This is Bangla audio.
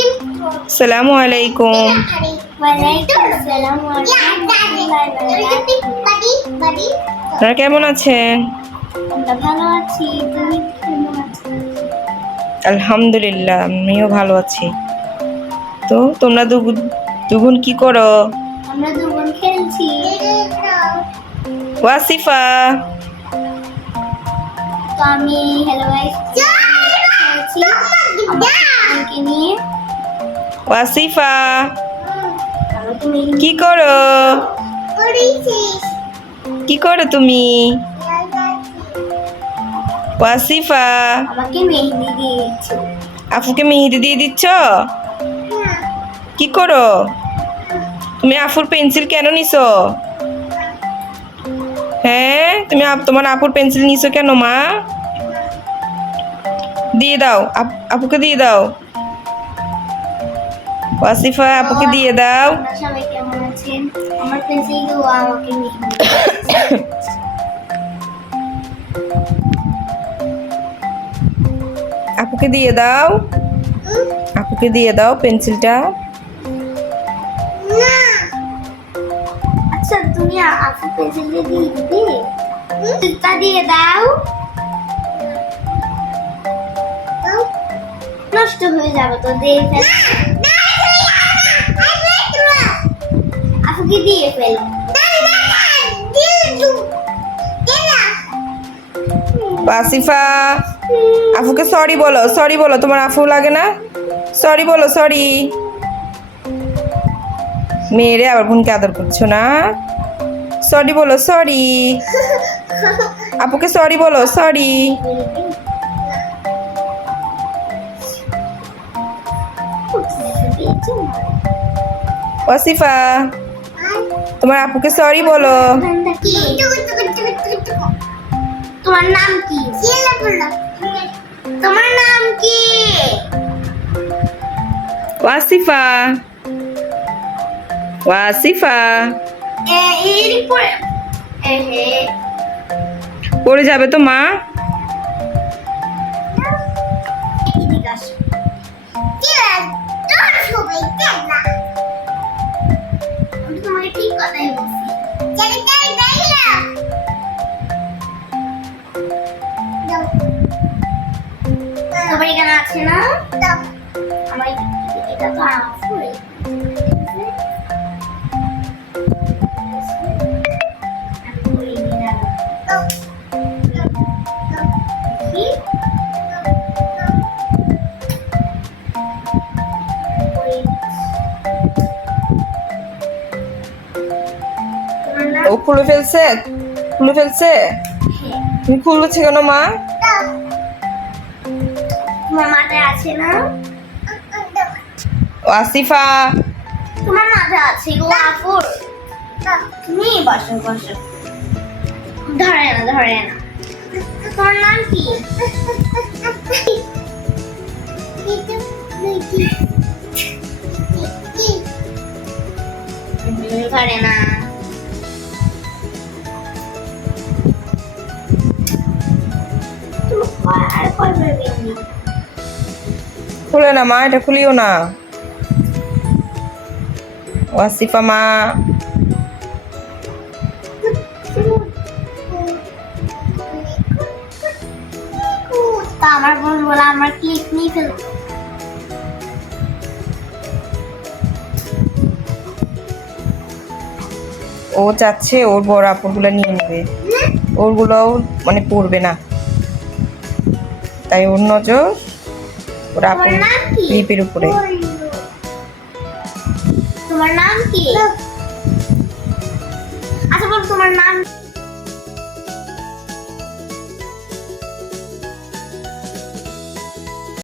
আসসালামু আলাইকুম। আপনারা কেমন আছেন? ভালো আছি। তুমি কেমন আছো? আলহামদুলিল্লাহ, আমিও ভালো আছি। তো তোমরা দুগুন কি করো? আমরা দুজন খেলছি। ওয়াসিফা, তো আমি হ্যালো গাইস খেলছি আমাকে নিয়ে। ওয়াসিফা আর তুমি কি করো? করেছিস? কি করো তুমি? ওয়াসিফা, আমাকে মেহেদি দিয়ে দিচ্ছো। আফুকে মেহেদি দিয়ে দিচ্ছ? কি করো? তুমি আফুর পেন্সিল কেন নিছো? হ্যাঁ, তুমি তোমার আপুর পেন্সিল নিছো কেন মা? দিয়ে দাও, আপুকে দিয়ে দাও। ওয়াসিফা, আপুকে দিয়ে দাও। আপনারা সবাই কেমন আছেন? আমার পেন্সিল দিয়ে আমাকে মেহেদি আপুকে দিয়ে দাও, আপুকে দিয়ে দাও পেন্সিলটা। আচ্ছা তুমি আপু পেন্সিল দিয়ে দিবে? তা দিয়ে দাও। নষ্ট হয়ে যাবে তো, দিয়ে ফেল। আপুকে দিয়ে ফেল। ওয়াসিফা, আফুকে সরি বলো, সরি বলো। তোমার আফু লাগে না? সরি বলো, সরি। মেয়েরে আবার বোনকে আদর করছো না? সরি বলো, সরি। আপুকে সরি বলো, সরি। ওয়াসিফা, তোমার আপুকে সরি বলো। তোমার নাম কি? তোমার নাম কি? ওয়াসিফা, ওয়াসিফা এর পরে পড়ে যাবে তো মা। তোমাকে ঠিক কথাই বলছি। তোমার এখানে আছে না? আমার এটা তো আছে। ও খুলে ফেলছে, খুলে ফেলছে। তুমি খুলছে কেন মা? তোমার মাথায় আছে না? ওয়াসিফা, তোমার মাথায় আছে গো আপুর। তুমি বসো বসো। ধরে না, ধরে না। তোমার নাম কি? ধরে না। আর করবে বেনি। খুলে না মা, এটা খুলিও না। ওয়াসিফা মা, তা আমার বোন বলে আমার ক্লিপ নিয়ে ফেলতো। ও চাচ্ছে ওর বড় আপুরগুলো নিয়ে নেবে, ওরগুলোও মানে পড়বে না, তাই ওর নজর ওর আপুর ক্লিপের উপরে। তোমার নাম কি? আচ্ছা বল, তোমার নাম